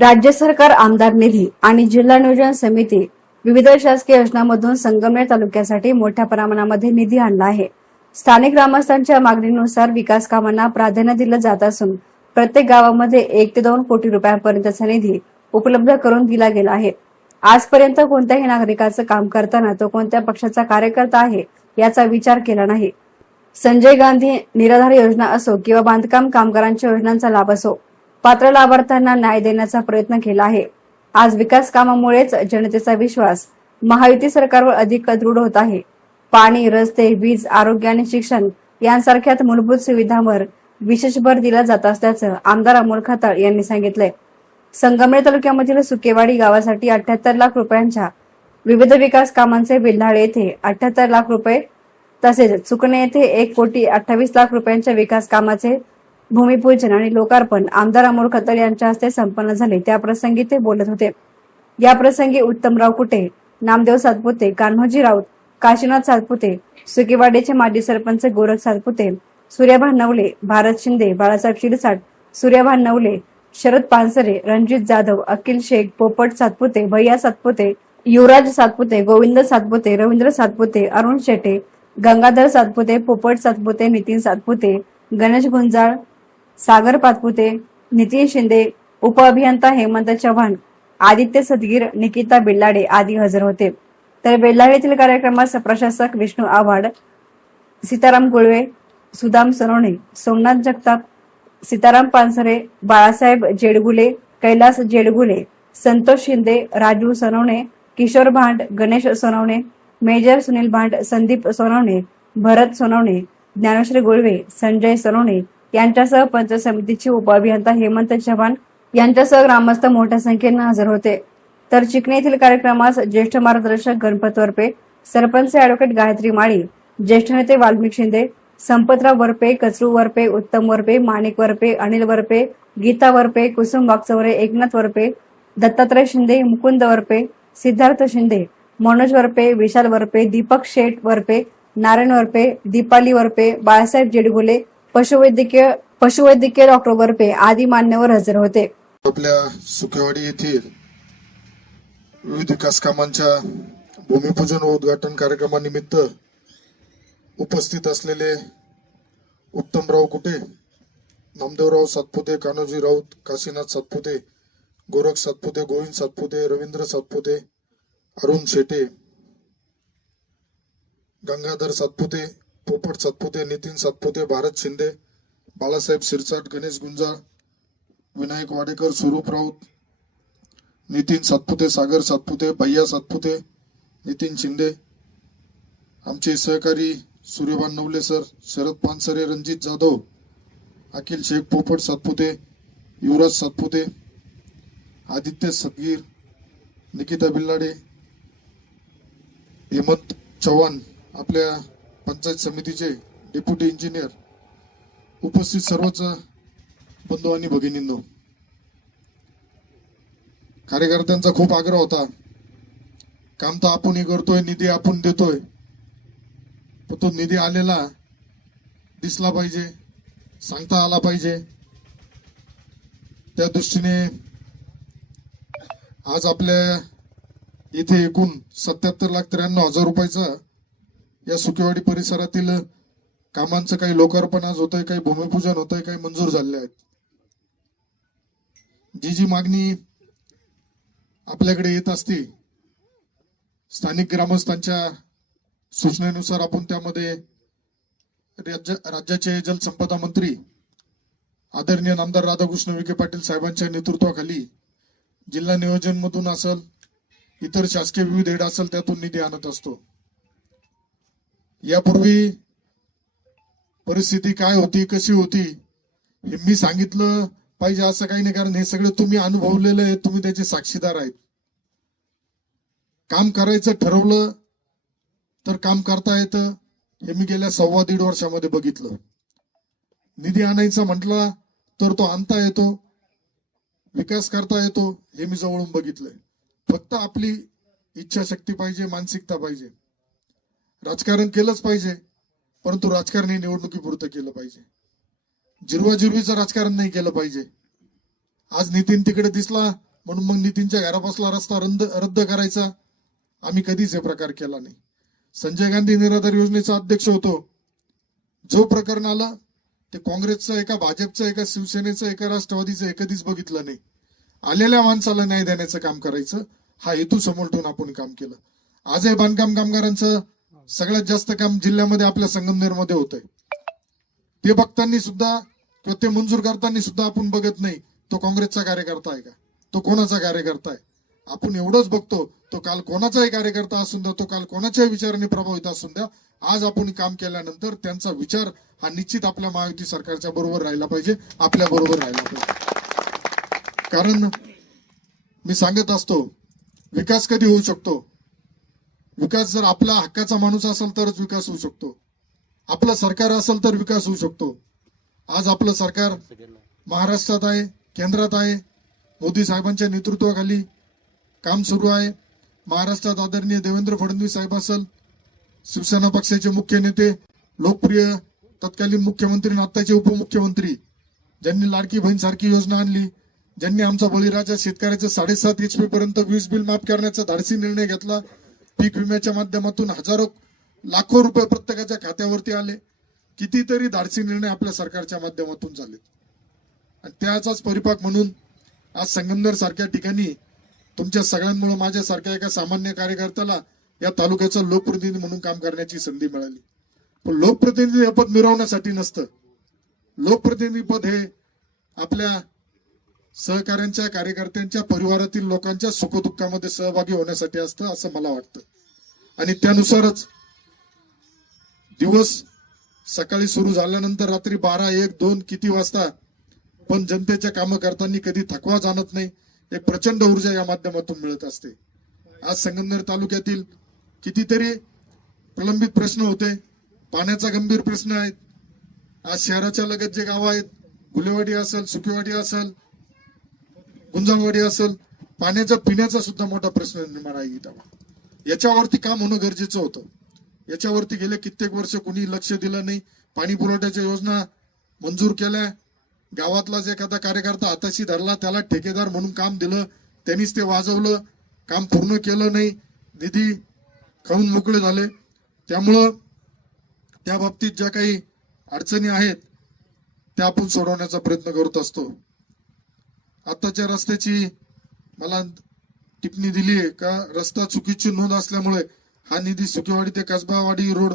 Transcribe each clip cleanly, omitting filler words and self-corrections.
राज्य सरकार आमदार निधी आणि जिल्हा नियोजन समिती विविध शासकीय योजनांमधून संगमनेर तालुक्यासाठी मोठ्या प्रमाणामध्ये निधी आणला आहे. स्थानिक ग्रामस्थांच्या मागणीनुसार विकास कामांना प्राधान्य दिलं जात असून प्रत्येक गावामध्ये 1 ते 2 कोटी रुपयांपर्यंतचा निधी उपलब्ध करून दिला गेला आहे. आजपर्यंत कोणत्याही नागरिकाचं काम करताना तो कोणत्या पक्षाचा कार्यकर्ता आहे याचा विचार केला नाही. संजय गांधी निराधार योजना असो किंवा बांधकाम कामगारांच्या योजनांचा लाभ असो, पात्र लाभार्थ्यांना न्याय देण्याचा प्रयत्न केला आहे. आज विकास कामामुळेच जनतेचा विश्वास महायुती सरकारवर अधिक दृढ होत आहे. पाणी, रस्ते, वीज, आरोग्य आणि शिक्षण यांसारख्या मूलभूत सुविधांवर विशेष भर दिला जात असल्याचं आमदार अमोल खताळ यांनी सांगितलंय. संगमनेर तालुक्यामधील सुकेवाडी गावासाठी 78 लाख रुपयांच्या विविध विकास कामांचे बेल्हाळे येथे 78 लाख रुपये तसेच चुकणे येथे 1 कोटी 28 लाख रुपयांच्या विकास कामाचे भूमिपूजन आणि लोकार्पण आमदार अमोल खताळ यांच्या हस्ते संपन्न झाले. त्याप्रसंगी ते बोलत होते. याप्रसंगी उत्तमराव कुटे, नामदेव सातपुते, कान्होजी राऊत, काशीनाथ सातपुते, सुकेवाडीचे माजी सरपंच गोरख सातपुते, सूर्यभान नवले, भारत शिंदे, बाळासाहेब शिरसाट, सूर्यभान नवले, शरद पानसरे, रणजित जाधव, अखिल शेख, पोपट सातपुते, भैया सातपुते, युवराज सातपुते, गोविंद सातपुते, रवींद्र सातपुते, अरुण शेटे, गंगाधर सातपुते, पोपट सातपुते, नितीन सातपुते, गणेश गुंजाळ, सागर पातपुते, नितीन शिंदे, उपअभियंता हेमंत चव्हाण, आदित्य सदगीर, निकिता बिल्लाडे आदी हजर होते. तर बेल्हाळेतील कार्यक्रमास प्रशासक विष्णू आव्हाड, सीताराम गुळवे, सुदाम सोनवणे, सोमनाथ जगताप, सीताराम पानसरे, बाळासाहेब जेडगुले, कैलास जेडगुले, संतोष शिंदे, राजू सोनवणे, किशोर भांड, गणेश सोनवणे, मेजर सुनील भांड, संदीप सोनवणे, भरत सोनवणे, ज्ञानेश्वर गुळवे, संजय सोनवणे यांच्यासह पंचायत समितीचे उपअभियंता हेमंत चव्हाण यांच्यासह ग्रामस्थ मोठ्या संख्येने हजर होते. तर चिकणे येथील कार्यक्रमास ज्येष्ठ मार्गदर्शक गणपत वरपे, सरपंच ॲडव्होकेट गायत्री माळी, ज्येष्ठ नेते वाल्मिक शिंदे, संपतराव वरपे, कचरू वरपे, उत्तम वरपे, माणिक वरपे, अनिल वरपे, गीता वरपे, कुसुम वागचौरे, एकनाथ वरपे, दत्तात्रय शिंदे, मुकुंद वरपे, सिद्धार्थ शिंदे, मनोज वरपे, विशाल वरपे, दीपक शेठ वरपे, नारायण वरपे, दीपाली वरपे, बाळासाहेब जेडगुले, पशुवैद्यकीय डॉक्टर वरपे आदी मान्यवर हजर होते. आपल्या सुकेवाडी येथील विविध विकास कामांच्या भूमिपूजन व उद्घाटन कार्यक्रमानिमित्त उपस्थित असलेले उत्तमराव कुटे, नामदेवराव सातपुते, कान्होजी राऊत, काशीनाथ सातपुते, गोरख सातपुते, गोविंद सातपुते, रवींद्र सातपुते, अरुण शेटे, गंगाधर सातपुते, पोपट सातपुते, नितीन सातपुते, भारत शिंदे, बाळासाहेब शिरसाट, गणेश गुंजाळ, विनायक वाडेकर, स्वरूप राऊत, नितीन सातपुते, सागर सातपुते, भैया सातपुते, नितीन शिंदे, आमचे सहकारी सूर्यभान नवले सर, शरद पानसरे, रणजित जाधव, अखिल शेख, पोपट सातपुते, युवराज सातपुते, आदित्य सदगीर, निकिता बिल्लाडे, हेमंत चव्हाण, आपल्या पंचायत समितीचे डेप्युटी इंजिनियर, उपस्थित सर्वच बंधू आणि भगिनींनो, कार्यकर्त्यांचा खूप आग्रह होता. काम तर आपणही करतोय, निधी आपण देतोय, पण तो निधी आलेला दिसला पाहिजे, सांगता आला पाहिजे. त्या दृष्टीने आज आपल्या इथे एकूण 77,93,000 रुपयाचा या सुकेवाडी परिसरातील कामांचं काही लोकार्पण आज होतंय, काही भूमिपूजन होतंय, काही मंजूर झालेले आहेत. जी मागणी आपल्याकडे येत असते, स्थानिक ग्रामस्थांच्या सूचनेनुसार आपण त्यामध्ये राज्याचे जलसंपदा मंत्री आदरणीय नामदार राधाकृष्ण विखे पाटील साहेबांच्या नेतृत्वाखाली जिल्हा नियोजन मधून असेल, इतर शासकीय विविध हेड असेल, त्यातून निधी आणत असतो. यापूर्वी परिस्थिती काय होती, कशी होती हे मी सांगितलं पाहिजे असं काही नाही, कारण हे सगळं तुम्ही अनुभवलेलं आहे, तुम्ही त्याचे साक्षीदार आहेत. काम करायचं ठरवलं तर काम करता येतं, हे मी गेल्या 1.25 वर्षामध्ये बघितलं. निधी आणायचा म्हटला तर तो आणता येतो, विकास करता येतो, हे मी जवळून बघितलंय. फक्त आपली इच्छाशक्ती पाहिजे, मानसिकता पाहिजे. राजकारण केलंच पाहिजे, परंतु राजकारण हे निवडणुकीपुरतं केलं पाहिजे. जिरवाजिरवीचं राजकारण नाही केलं पाहिजे. आज नितीन तिकडे दिसला म्हणून मग नितीनच्या घरापासला रस्ता रद्द करायचा आम्ही कधीच हे प्रकार केला नाही. संजय गांधी निराधार योजनेचा अध्यक्ष होतो. जो प्रकरण आला ते काँग्रेसचं एका भाजपचं एका शिवसेनेचं एका राष्ट्रवादीचं हे कधीच बघितलं नाही. आलेल्या माणसाला न्याय देण्याचं काम करायचं हा हेतू समोर ठेवून आपण काम केलं. आजही बांधकाम कामगारांचं सगळ्यात जास्त काम जिल्ह्यामध्ये आपल्या संगमनेरमध्ये होतंय. ते बघताना सुद्धा किंवा ते मंजूर करताना सुद्धा आपण बघत नाही तो काँग्रेसचा कार्यकर्ता आहे का, तो कोणाचा कार्यकर्ता आहे. आपण एवढंच बघतो तो काल कोणाचाही कार्यकर्ता असून द्या, तो काल कोणाच्याही विचाराने प्रभावित असून द्या, आज आपण काम केल्यानंतर त्यांचा विचार हा निश्चित आपल्या महायुती सरकारच्या बरोबर राहिला पाहिजे, आपल्या बरोबर राहिला पाहिजे. कारण मी सांगत असतो विकास कधी होऊ शकतो, विकास जर आपला हक्काचा माणूस असेल तरच विकास होऊ शकतो. आपलं सरकार असेल तर विकास होऊ शकतो. आज आपलं सरकार महाराष्ट्रात आहे, केंद्रात आहे, मोदी साहेबांच्या नेतृत्वाखाली काम सुरू आहे. महाराष्ट्रात आदरणीय देवेंद्र फडणवीस साहेब असेल, शिवसेना पक्षाचे मुख्य नेते, लोकप्रिय तत्कालीन मुख्यमंत्री आणि आत्ताचे उपमुख्यमंत्री, ज्यांनी लाडकी बहीण सारखी योजना आणली, ज्यांनी आमचा बळीराजा शेतकऱ्याचं 7.5 HP पर्यंत वीज बिल माफ करण्याचा धाडसी निर्णय घेतला. पीक विम्याच्या माध्यमातून हजारो लाखो रुपये प्रत्येकाच्या खात्यावरती आले. कितीतरी धाडसी निर्णय आपल्या सरकारच्या माध्यमातून झाले आणि त्याचाच परिपाक म्हणून आज संगमनेर सारख्या ठिकाणी तुमच्या सगळ्यांमुळे माझ्यासारख्या एका सामान्य कार्यकर्त्याला या तालुक्याचा लोकप्रतिनिधी म्हणून काम करण्याची संधी मिळाली. पण लोकप्रतिनिधी हे पद मिरवण्यासाठी नसतं. लोकप्रतिनिधी पद हे आपल्या सहकाऱ्यांच्या, कार्यकर्त्यांच्या, परिवारातील लोकांच्या सुखदुःखामध्ये सहभागी होण्यासाठी असतं असं मला वाटतं. आणि त्यानुसारच दिवस सकाळी सुरू झाल्यानंतर रात्री 12, 1, 2 किती वाजता पण जनतेच्या कामं करताना कधी थकवा जाणत नाही. एक प्रचंड ऊर्जा या माध्यमातून मिळत असते. आज संगमनेर तालुक्यातील कितीतरी प्रलंबित प्रश्न होते, पाण्याचा गंभीर प्रश्न आहेत. आज शहराच्या लगत जे गाव आहेत, गुलेवाडी असेल, सुकेवाडी असेल, गुंजाळवाडी असेल, पाण्याचा पिण्याचा सुद्धा मोठा प्रश्न निर्माण आहे इथं. याच्यावरती काम होणं गरजेचं होतं. याच्यावरती गेले कित्येक वर्ष कोणी लक्ष दिलं नाही. पाणी पुरवठ्याच्या योजना मंजूर केल्या, गावातलाच एखादा कार्यकर्ता हाताशी धरला, त्याला ठेकेदार म्हणून काम दिलं, त्यांनीच ते वाजवलं, काम पूर्ण केलं नाही, निधी खाऊन मोकळे झाले. त्यामुळं त्या बाबतीत ज्या काही अडचणी आहेत त्या आपण सोडवण्याचा प्रयत्न करत असतो. आताच्या रस्त्याची मला टिप्पणी दिली आहे का रस्ता चुकीची नोंद असल्यामुळे हा निधी सुकेवाडी ते कसबावाडी रोड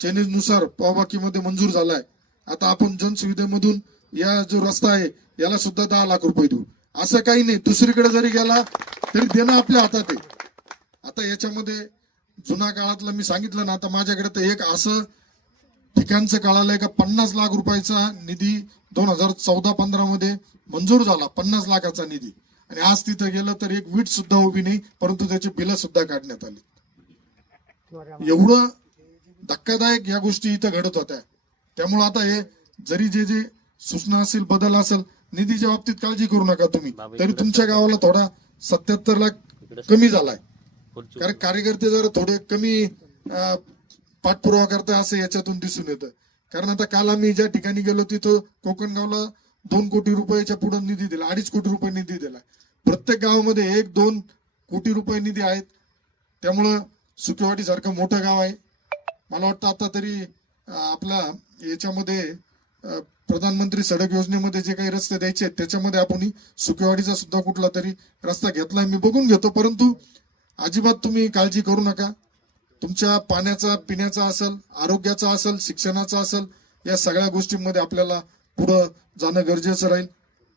चेनीनुसार पावबाकीमध्ये मंजूर झालाय. आता आपण जनसुविधेमधून या जो रस्ता आहे याला सुद्धा 10 लाख रुपये देऊ, असं काही नाही. दुसरीकडे जरी गेला तरी देणं आपल्या हातात आहे. आता याच्यामध्ये जुना काळातलं मी सांगितलं ना, आता माझ्याकडे तर एक असं ठिकाणचं कळालंय का 50 लाख रुपयाचा निधी 2014-15 मध्ये मंजूर झाला, 50 लाखाचा निधी, आणि आज तिथं गेलं तर एक वीट सुद्धा उभी नाही, परंतु त्याची बिलं सुद्धा काढण्यात आली. एवढं धक्कादायक या गोष्टी इथं घडत होत्या. त्यामुळे आता हे जरी जे जे सूचना असेल, बदल असेल, निधीच्या बाबतीत काळजी करू नका तुम्ही. तरी तुमच्या गावाला थोडा 77 लाख कमी झालाय, कारण कार्यकर्ते जरा थोडे कमी पाठपुरावा करताय असं याच्यातून दिसून येतं. कारण आता काल आम्ही ज्या ठिकाणी गेलो तिथं कोकणगावला 2 कोटी रुपयाच्या पुढे निधी दिला, 2.5 कोटी रुपये निधी दिला. प्रत्येक गावामध्ये 1-2 कोटी रुपये निधी आहेत. त्यामुळं सुकेवाडी सारखं मोठं गाव आहे. मला वाटतं आता तरी आपल्या याच्यामध्ये प्रधानमंत्री सडक योजनेमध्ये जे काही रस्ते द्यायचे आहेत त्याच्यामध्ये आपण सुकेवाडीचा सुद्धा कुठला तरी रस्ता घेतलाय, मी बघून घेतो. परंतु अजिबात तुम्ही काळजी करू नका. तुमच्या पाण्याचा, पिण्याचा असेल, आरोग्याचा असेल, शिक्षणाचा असेल, या सगळ्या गोष्टींमध्ये आपल्याला पुढं जाणं गरजेचं राहील.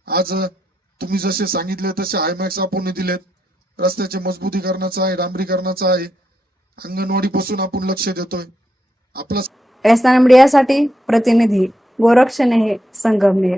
आज तुम्ही जसे सांगितले तसे आयमॅक्स आपण दिलेत, रस्त्याचे मजबूतीकरणाचा आहे, डांबरीकरणाचा आहे, अंगणवाडीपासून आपण लक्ष देतोय. आपला एस नाइन मीडियासाठी प्रतिनिधी गोरक्षणे संगमनेर.